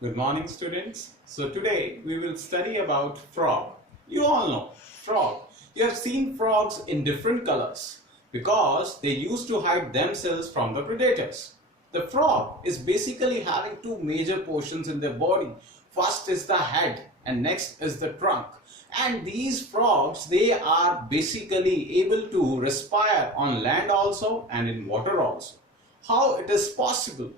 Good morning, students. So today we will study about frog. You all know frog. You have seen frogs in different colors because they used to hide themselves from the predators. The frog is basically having two major portions in their body. First is the head and next is the trunk. And these frogs, they are basically able to respire on land also and in water also. How it is possible?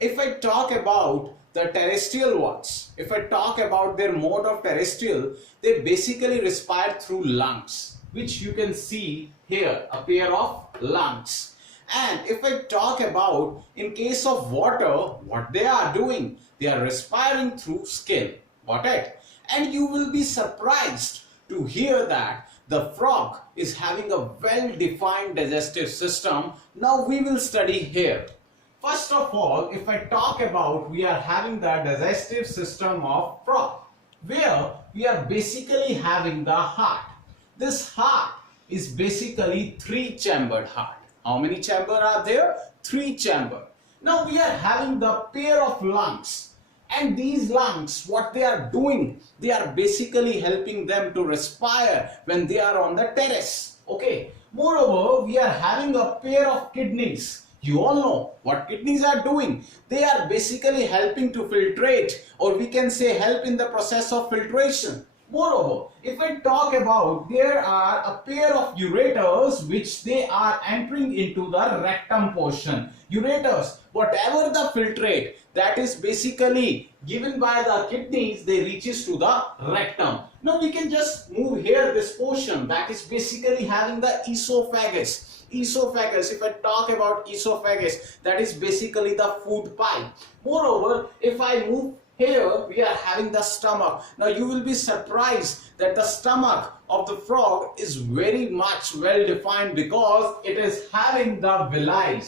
If I talk about the terrestrial ones, if I talk about their mode of terrestrial, they basically respire through lungs, which you can see here, a pair of lungs. And if I talk about in case of water, what they are doing, they are respiring through skin. Got it? And you will be surprised to hear that the frog is having a well-defined digestive system. Now we will study here. First of all, if I talk about, we are having the digestive system of frog, where we are basically having the heart. This heart is basically three-chambered heart. How many chambers are there? Three chambers. Now we are having the pair of lungs. And these lungs, what they are doing, they are basically helping them to respire when they are on the terrace. Okay. Moreover, we are having a pair of kidneys. You all know what kidneys are doing. They are basically helping to filtrate, or we can say help in the process of filtration. Moreover, if I talk about, there are a pair of ureters which they are entering into the rectum portion. Ureters, whatever the filtrate that is basically given by the kidneys, they reaches to the rectum. Now we can just move here this portion that is basically having the esophagus. Esophagus, if I talk about esophagus, that is basically the food pipe. Moreover, if I move here, we are having the stomach. Now you will be surprised that the stomach of the frog is very much well defined because it is having the villi.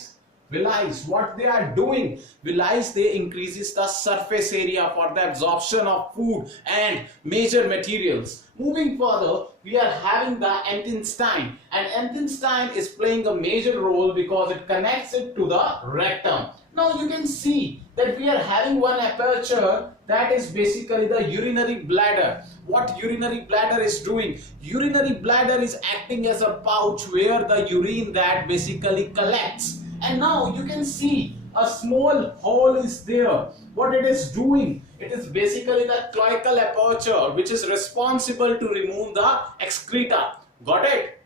Villi, what they are doing? Villi, they increases the surface area for the absorption of food and major materials. Moving further, we are having the intestine, and intestine is playing a major role because it connects it to the rectum. Now you can see that we are having one aperture that is basically the urinary bladder. What urinary bladder is doing? Urinary bladder is acting as a pouch where the urine that basically collects. And now you can see a small hole is there. What it is doing? It is basically the cloacal aperture which is responsible to remove the excreta. Got it?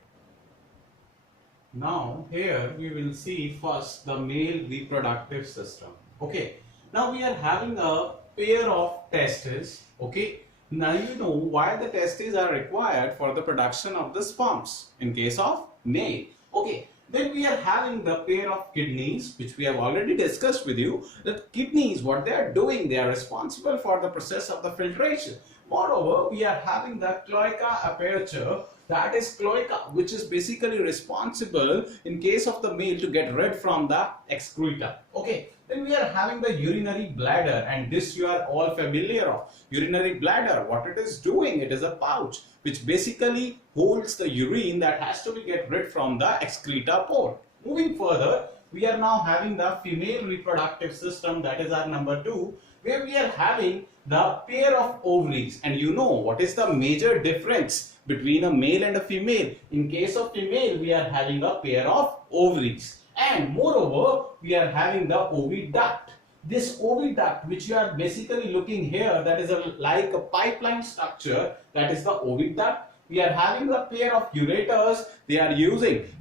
Now here we will see first the male reproductive system. Okay. Now we are having a pair of testes. Okay. Now you know why the testes are required for the production of the sperms in case of male. Okay. Then we are having the pair of kidneys, which we have already discussed with you. The kidneys, what they are doing, they are responsible for the process of the filtration. Moreover, we are having the cloaca aperture, that is cloaca, which is basically responsible in case of the male to get rid from the excreta. Okay. Then we are having the urinary bladder, and this you are all familiar of. Urinary bladder, what it is doing, it is a pouch which basically holds the urine that has to be get rid from the excreta pore. Moving further, we are now having the female reproductive system, that is our number 2, where we are having the pair of ovaries. And you know what is the major difference between a male and a female? In case of female, we are having a pair of ovaries. And moreover, we are having the oviduct. This oviduct, which you are basically looking here, that is like a pipeline structure, that is the oviduct. We are having the pair of ureters. They are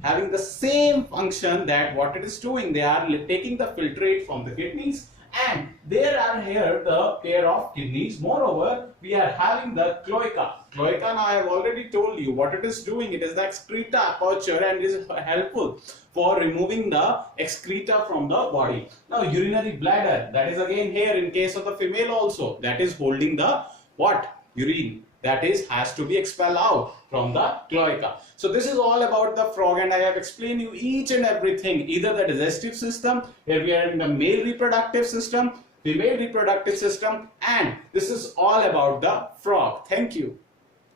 having the same function that what it is doing. They are taking the filtrate from the kidneys, and there are here the pair of kidneys. Moreover, we are having the cloaca. Cloaca, now I have already told you what it is doing. It is the excreta aperture and is helpful for removing the excreta from the body. Now urinary bladder, that is again here in case of the female also, that is holding the what? Urine. That is has to be expelled out from the cloaca. So this is all about the frog, and I have explained you each and everything, either the digestive system, here we are in the male reproductive system, female reproductive system, and this is all about the frog. Thank you.